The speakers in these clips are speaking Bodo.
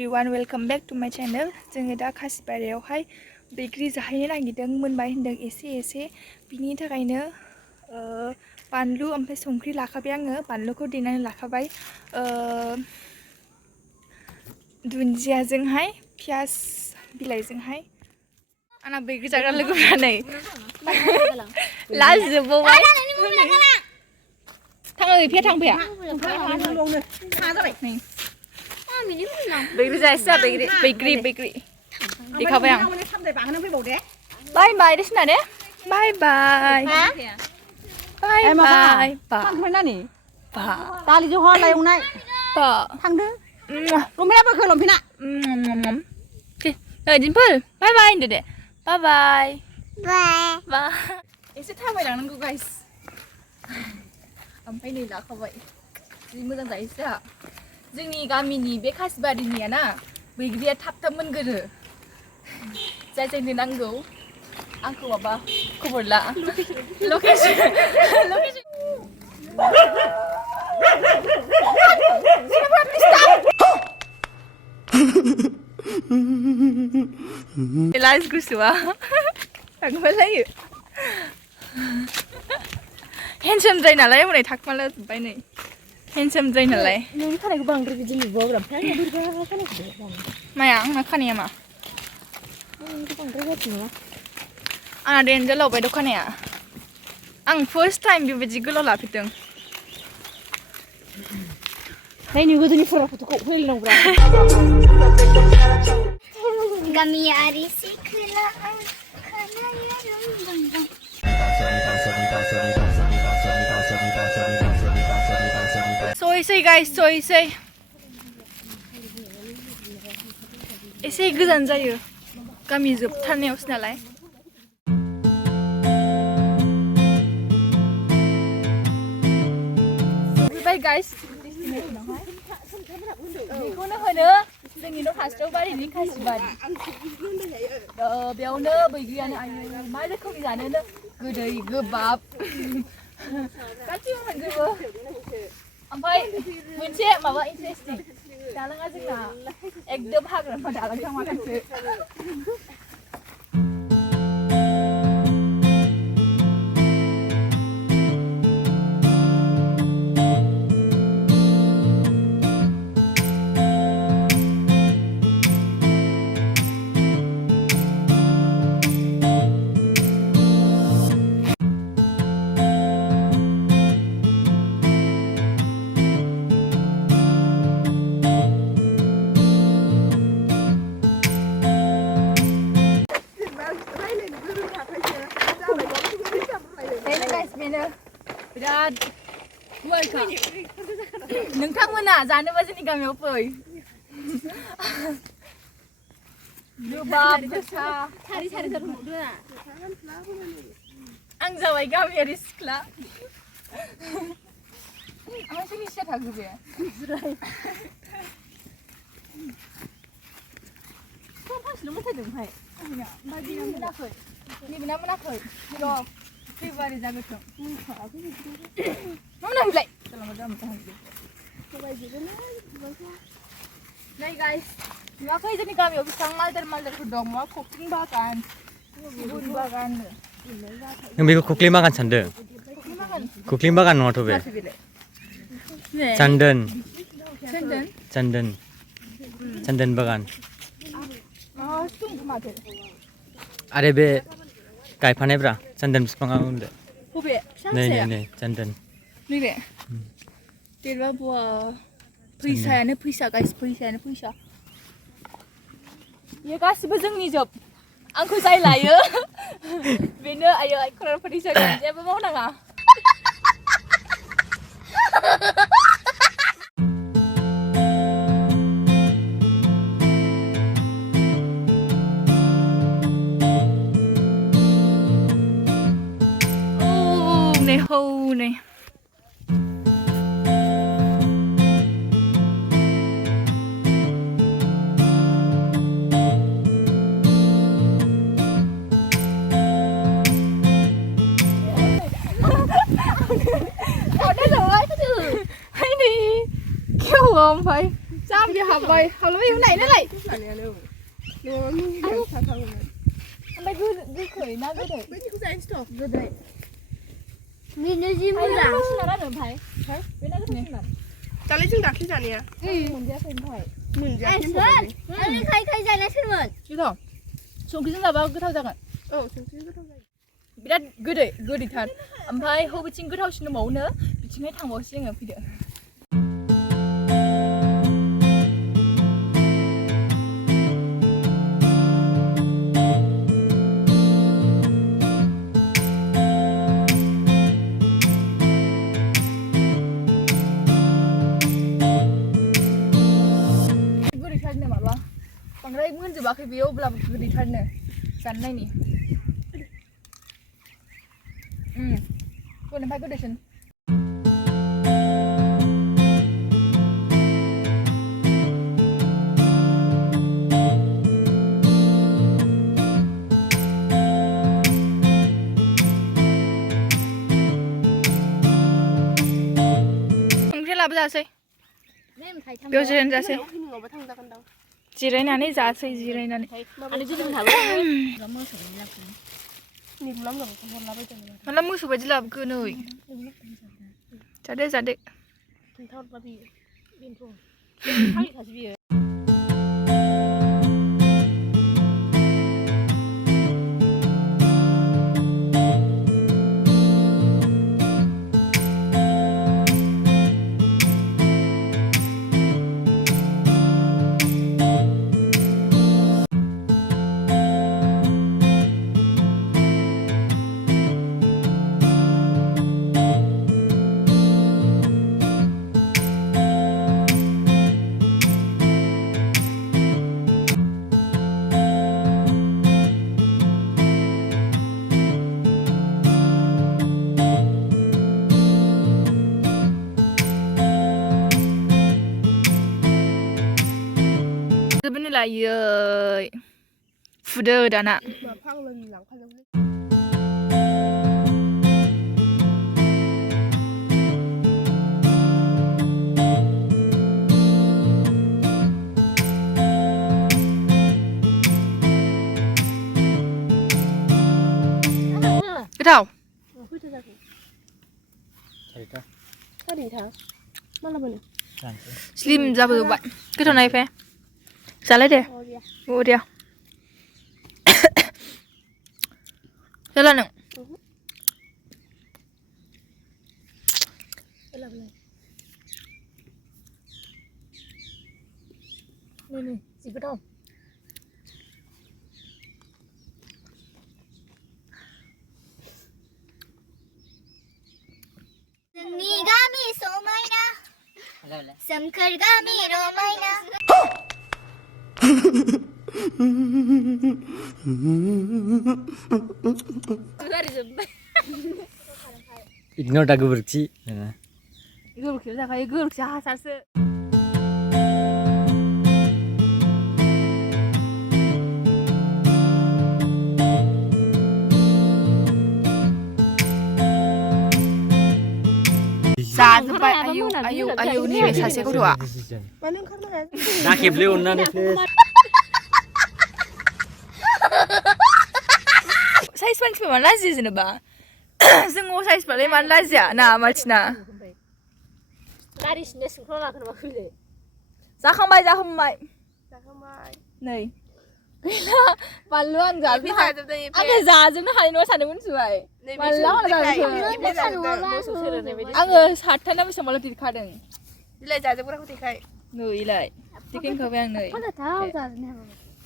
everyone, welcome back to my channel. जोङो दा खासिबारियावहाय बैग्रि जाहैनो नागिरदों, मोनबाय होनदों एसे बिनि थाखायनो बानलु ओमफ्राय संख्रि लाखाबाय आङो, बानलुखौ देनानै लाखाबाय, दुन्दियाजोंहाय पियाज बिलाइजोंहाय। आंना बैग्रि जाग्रा लोगोफोरा नै लाजोबबावबाय। थाङो फैया बैग्रि जायसा बैग्रि देखाबाय आं। बाय बाय देसना दे, बाय बाय बाय बाय बा दालि जहल लायवनाय बा थांदो रमेयाबो खोलमफिना दिनफोर बाय बाय होनदो दे, बाय बाय बाय। एसे थाबायलांनांगौ गाइस, ओमफ्राय नै जाखाबाय, जि मोजां जायोसो जोंहा। जोंनि गामिनि बे खासिबारिनिया ना बैग्रिया थाब मोनगोरो। जाय जायनो नांगौ आंखौ माबा खबर ला, लकेसन लाज गुसुआ थांबालायो हेन्डसाम जायो नालाय, हनै थाखोमाला जोब्बाय नै हेन्डसाम जायो नालाय। नोंनि खानायखौ बांद्राय बिदि नुबावो ओमफ्राय माया आंना खानाया मा बांद्राय गाज्रि नङा, आंना देन्जार लावबाय द' खानाया। आं फार्स्ट टाइम बेबायदि गोलाव लाफेरदों। नायनो गोदोनि फट'खौ होलायनांगौब्रा। गामियारि सिख्ला खानाया रं सहैसै गाइस, सहैसै। एसे गोजान जायो, गामि जोबथारनायावसो नालाय। सहैबाय गाइस डेस्टिनेसनावहाय। बेखौनो होनो जोंनि न' खाथियाव बारिनि खासिबारि। बेयावनो बैग्रियानो आयु मा रोखोमनि जानोनो, गोदै गोबाब गासिबो मोनजोबो। ओमफ्राय मोनसे माबा इन्टारेस्टिं, दालाङा जोंना एकदम हाग्रामा दालां माखासे। बिराद गुवारखा, नोंथांमोना जानोबा जोंनि गामियाव फै। गोबाब गोसा आं जाबाय गामियारि सिख्ला। ओमफ्राय सोरनि सिया थाखो बे फांसेल' मोसादों ओमफ्राय मोनाखै, नैबेना मोनाखै र' फैबारि जागोन। मा मोनाखैलाय नै गाइस, नुवाखै जोंनि गामियाव बेसेबां मालदारफोर दं, मा खख्लिं बागान सिगुन बागान। नों बेखौ खख्लिं बागान सानदों? खख्लिं बागान नङाथ' बे चन्दन बागान। आरे बे गायफानायब्रा चन्दन बिफाङा होनदो। नै चन्दन नैबे देरबा बुवा फैसायानो फैसा गाइस, फैसायानो फैसा। बेयो गासिबो जोंनि जोब, आंखौ जाय लायो बेनो आयो खर'रफोरनि जागोन, जेबो मावनाङा। हौनै जाम्बि हाबबाय हाबलायไหนनालाय सानैयानो न'आव मिनिनानै थाथाङोमोन ओमफ्राय गोखै ना गोदै बैनिखौ जाहैनोसै थ' गोदै बेनो जि मोजां सिनार आरो ओमफ्राय बे ना गोथाव सिनार दालाय जों दाख्लै जानाया मोनजायाखै ओमफ्राय मोनजायाखै आरो खाय जाना सोरमोन गोथाव संख्रिजों जाबा गोथाव जागोन औ संख्रि गोथाव जायो बिराद गोदैथार ओमफ्राय हबेथिं गोथावसिन दंबावोनो बिथिंहाय थांबावसै जोङो फैदो गोदैथारनो माबा बांद्राय मोनजोबाखै बेयो अब्लाबो गोदैथारनो जानो नायनि ओमफ्राय गोदैसिन संख्रि लाबोजासै बेयाव जिरायनानै जासै नङाबा थांजागोनदां जिरायनानै जासै जिरायनानै आरो जों हाबो निरुलाम लाबोखौ हरलाबायदों माला मोसौ बायदि लाबोखो नै जादो खिन्थाहरबा बियो बेनोथ' फालिखासो बियो जोबोनो लायै फुदो दाना फांलोनि लांफालोंलै गोथाव फैथा जाखो सारिथा सारिथा माला मोनो स्लिम जाबोजोब्बाय गोथाव नायफे जालाय दे बरिया जाला नों नै जि गोथाव जोंनि गामि समायना सोमखोर गामि रमायना ignore दा गोबोरखि गोबोरखियाव जाखायो गोबोरखिया हासारसो जाजोब्बाय आयौ नैबे सासे गथ'आ मानो ओंखारनो हाया ना खेबले अननानै साइज मानसिफ्रा मानो लाजियो जेनेबा जों साइजफ्रालाय मानो लाजिया ना मालथिना गारि सिनो सिंख्लाव लाखो नामा फैदो जाखांबाय जाखांबाय नै गैला बानलु आं जाजोबनो हानाय नङा सानदोंमोन मिथिबाय आङो 7था ना बेसेबांबाल' दिखादों बिलाइ जाजोबग्राखौ देखाय नैलाय दिखांखाबाय आं नै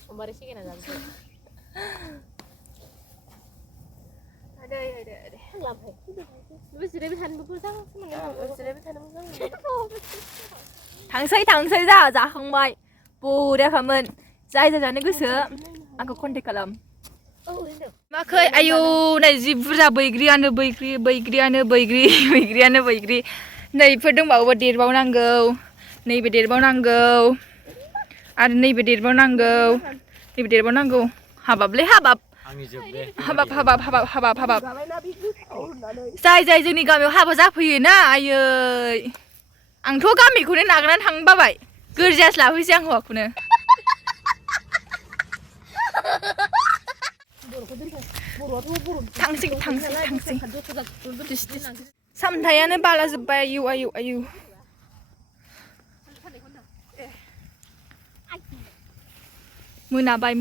समबारै सिगां जाजोबबाय जिरायबाय थानो मोजां थांसै जा जाखांबाय बरियाखामोन जाय जानो गोसो आंखौ कन्टेक्ट खालाम माखै आयौ नै जि बुरजा बैग्रियानो बैग्रि नैफोर दंबावो देरबावनांगौ नैबे देरबावनांगौ हाबाबलै हाबाब जाय जोंनि गामियाव हाबा जाफैयोना आयै आंथ' गामिखौनो नागारनानै थांनो बाबाय गोरजास लाफैसै आं हौवाखौनो थांसै सामथायानो बालाजोब्बाय आयु आयु आयु मोनाबाय